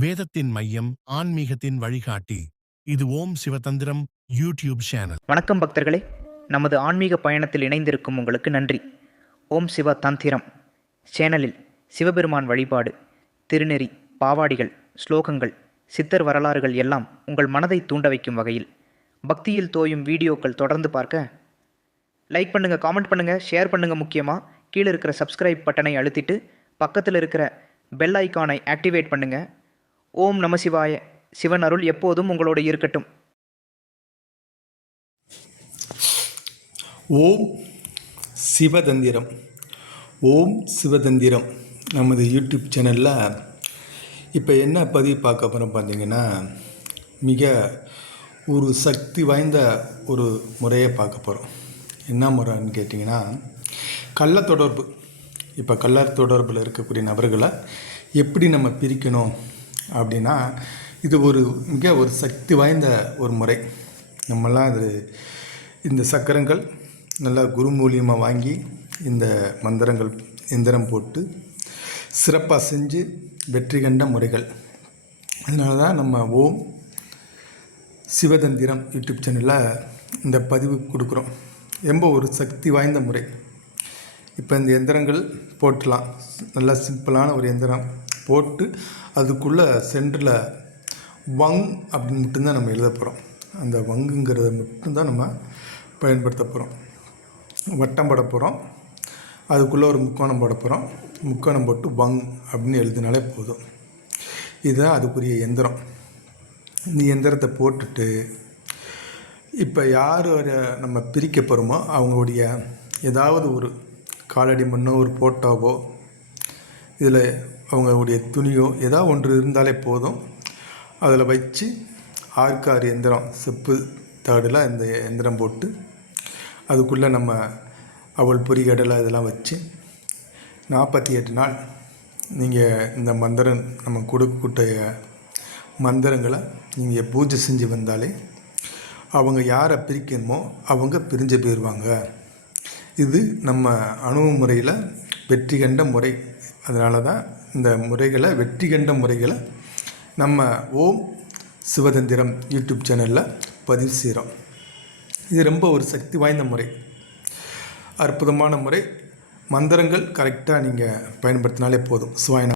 வேதத்தின் மையம் ஆன்மீகத்தின் வழிகாட்டி. இது ஓம் சிவதந்திரம் யூடியூப் சேனல். வணக்கம் பக்தர்களே, நமது ஆன்மீக பயணத்தில் இணைந்திருக்கும் உங்களுக்கு நன்றி. ஓம் சிவ தந்திரம் சேனலில் சிவபெருமான் வழிபாடு, திருநெறி, பாவாடிகள், ஸ்லோகங்கள், சித்தர் வரலாறுகள் எல்லாம் உங்கள் மனதை தூண்ட வைக்கும் வகையில் பக்தியில் தோயும் வீடியோக்கள் தொடர்ந்து பார்க்க லைக் பண்ணுங்கள், காமெண்ட் பண்ணுங்கள், ஷேர் பண்ணுங்கள். முக்கியமாக கீழே இருக்கிற சப்ஸ்கிரைப் பட்டனை அழுத்திட்டு பக்கத்தில் இருக்கிற பெல் ஐக்கானை ஆக்டிவேட் பண்ணுங்கள். ஓம் நம சிவாய. சிவன் அருள் எப்போதும் உங்களோடு இருக்கட்டும். ஓம் சிவதந்திரம். ஓம் சிவதந்திரம் நமது யூடியூப் சேனலில் இப்போ என்ன பதிவு பார்க்க போகிறோம் பார்த்தீங்கன்னா, மிக ஒரு சக்தி வாய்ந்த ஒரு முறையை பார்க்க போகிறோம். என்ன முறைன்னு கேட்டிங்கன்னா, கள்ள தொடர்பு. இப்போ கள்ள தொடர்பில் இருக்கக்கூடிய நபர்களை எப்படி நம்ம பிரிக்கணும் அப்படின்னா, இது மிக ஒரு சக்தி வாய்ந்த ஒரு முறை. நம்மெல்லாம் இந்த சக்கரங்கள் நல்லா குரு மூலியமாக வாங்கி இந்த மந்திரங்கள் எந்திரம் போட்டு சிறப்பாக செஞ்சு வெற்றி கண்ட முறைகள். அதனால தான் நம்ம ஓம் சிவதந்திரம் யூடியூப் சேனலில் இந்த பதிவு கொடுக்குறோம். ரொம்ப ஒரு சக்தி வாய்ந்த முறை. இப்போ இந்த எந்திரங்கள் போட்டலாம். நல்லா சிம்பிளான ஒரு எந்திரம் போட்டு அதுக்குள்ளே சென்டரில் வங் அப்படின்னு மட்டும்தான் நம்ம எழுத போகிறோம். அந்த வங்குங்கிறத மட்டும்தான் நம்ம பயன்படுத்த போகிறோம். வட்டம் போட போகிறோம், அதுக்குள்ளே ஒரு முக்கோணம் போட போகிறோம். முக்கோணம் போட்டு வங் அப்படின்னு எழுதினாலே போதும். இதுதான் அதுக்குரிய எந்திரம். இந்த எந்திரத்தை போட்டுட்டு இப்போ யார் நம்ம பிரிக்க போகிறோமோ அவங்களுடைய ஏதாவது ஒரு காலடி மண்ணோ ஒரு ஃபோட்டோவோ இதில் அவங்களுடைய துணியோ ஏதாவது ஒன்று இருந்தாலே போதும். அதில் வச்சு 6 எந்திரம் செப்பு தகடில் இந்த எந்திரம் போட்டு அதுக்குள்ளே நம்ம அவள் பொறிகடலை இதெல்லாம் வச்சு 48 நாள் நீங்கள் இந்த மந்திரம் நம்ம கொடுக்கக்கூடிய மந்திரங்களை நீங்கள் பூஜை செஞ்சு வந்தாலே அவங்க யாரை பிரிக்கணுமோ அவங்க பிரிஞ்சு போயிடுவாங்க. இது நம்ம அணுகுமுறையில் வெற்றி கண்ட முறை. அதனால தான் இந்த முறைகளை, வெற்றி கண்ட முறைகளை நம்ம ஓம் சிவதந்திரம் யூடியூப் சேனலில் பதிவு செய்கிறோம். இது ரொம்ப ஒரு சக்தி வாய்ந்த முறை, அற்புதமான முறை. மந்திரங்கள் கரெக்டாக நீங்கள் பயன்படுத்தினாலே போதும். சுவாயனம்.